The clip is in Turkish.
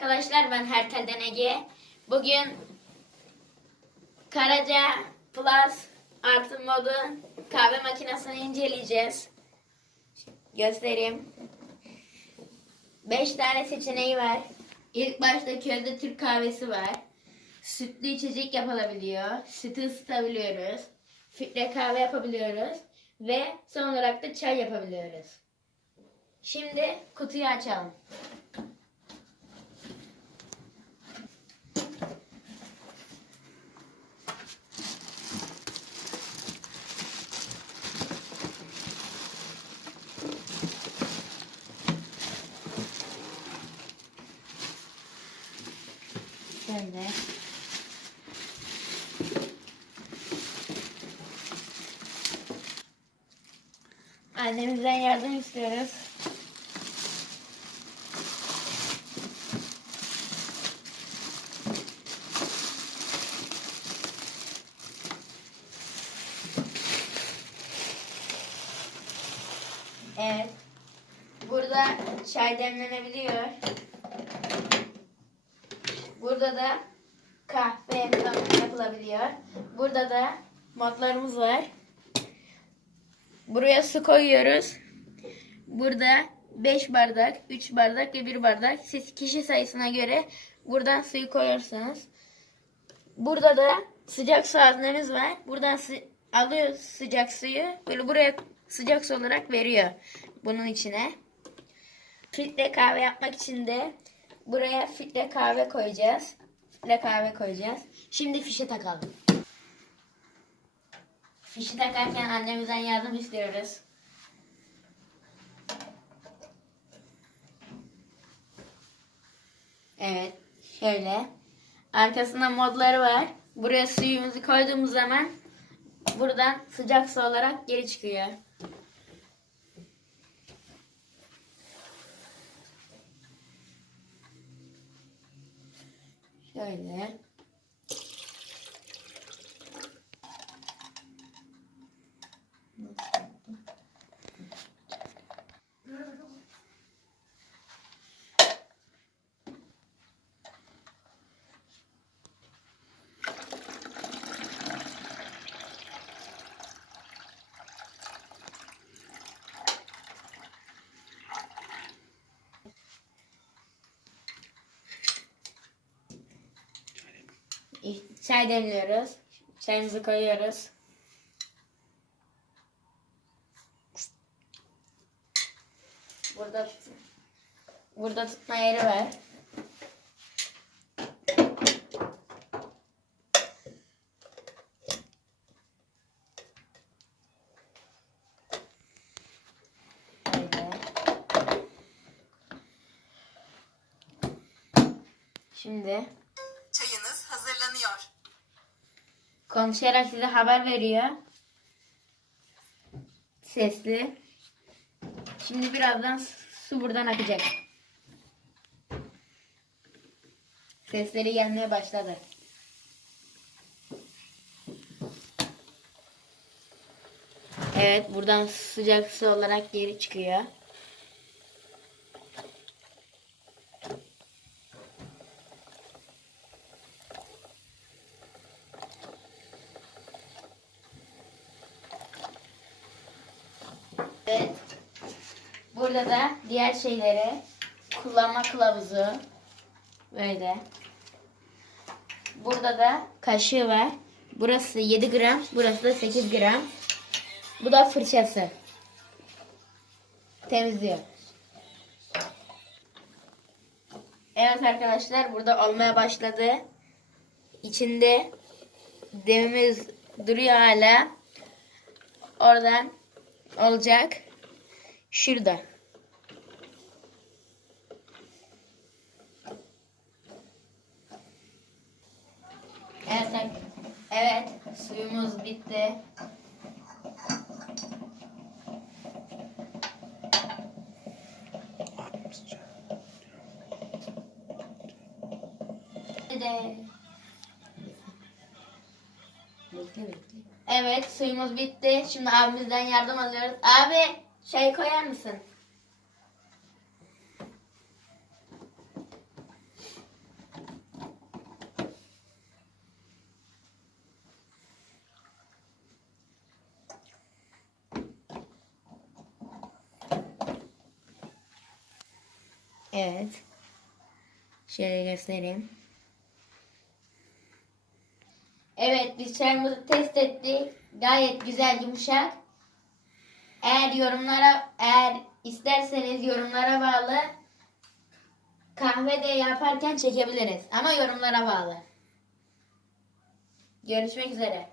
arkadaşlar ben Hertel'den Ege. Bugün Karaca Plus artı modu kahve makinesini inceleyeceğiz. Göstereyim. 5 tane seçeneği var. İlk başta közde Türk kahvesi var. Sütlü içecek yapılabiliyor. Sütü ısıtabiliyoruz. Filtre kahve yapabiliyoruz. Ve son olarak da çay yapabiliyoruz. Şimdi kutuyu açalım. Şöyle. Annemizden yardım istiyoruz. Evet. Burada çay demlenebiliyor. Burada da kahve yapılabiliyor. Burada da modlarımız var. Buraya su koyuyoruz. Burada 5 bardak, 3 bardak ve 1 bardak. Siz kişi sayısına göre buradan suyu koyuyorsunuz. Burada da sıcak su haznemiz var. Buradan sı- alıyor sıcak suyu. Böyle buraya sıcak su olarak veriyor bunun içine. Filtre kahve yapmak için de buraya filtre kahve koyacağız. Filtre kahve koyacağız. Şimdi fişe takalım. Fişi takarken annemizden yardım istiyoruz. Evet, şöyle. Arkasında modları var. Buraya suyumuzu koyduğumuz zaman buradan sıcak su olarak geri çıkıyor. Şöyle. Çay demliyoruz. Çayımızı koyuyoruz. Burada burada tutma yeri var. Şimdi konuşarak size haber veriyor. Sesli. Şimdi birazdan su buradan akacak. Sesleri gelmeye başladı. Evet buradan sıcak su olarak geri çıkıyor. Burada da diğer şeyleri kullanma kılavuzu böyle. Burada da kaşığı var. Burası 7 gram, burası da 8 gram. Bu da fırçası. Temizliyor. Evet arkadaşlar burada olmaya başladı. İçinde demimiz duruyor hala. Oradan olacak. Şurada. Evet, ar- evet suyumuz bitti. Evet suyumuz bitti. Şimdi abimizden yardım alıyoruz. Abi şey koyar mısın? Evet. Şöyle göstereyim. Evet biz çayımızı test ettik. Gayet güzel yumuşak. Eğer yorumlara eğer isterseniz yorumlara bağlı kahve de yaparken çekebiliriz. Ama yorumlara bağlı. Görüşmek üzere.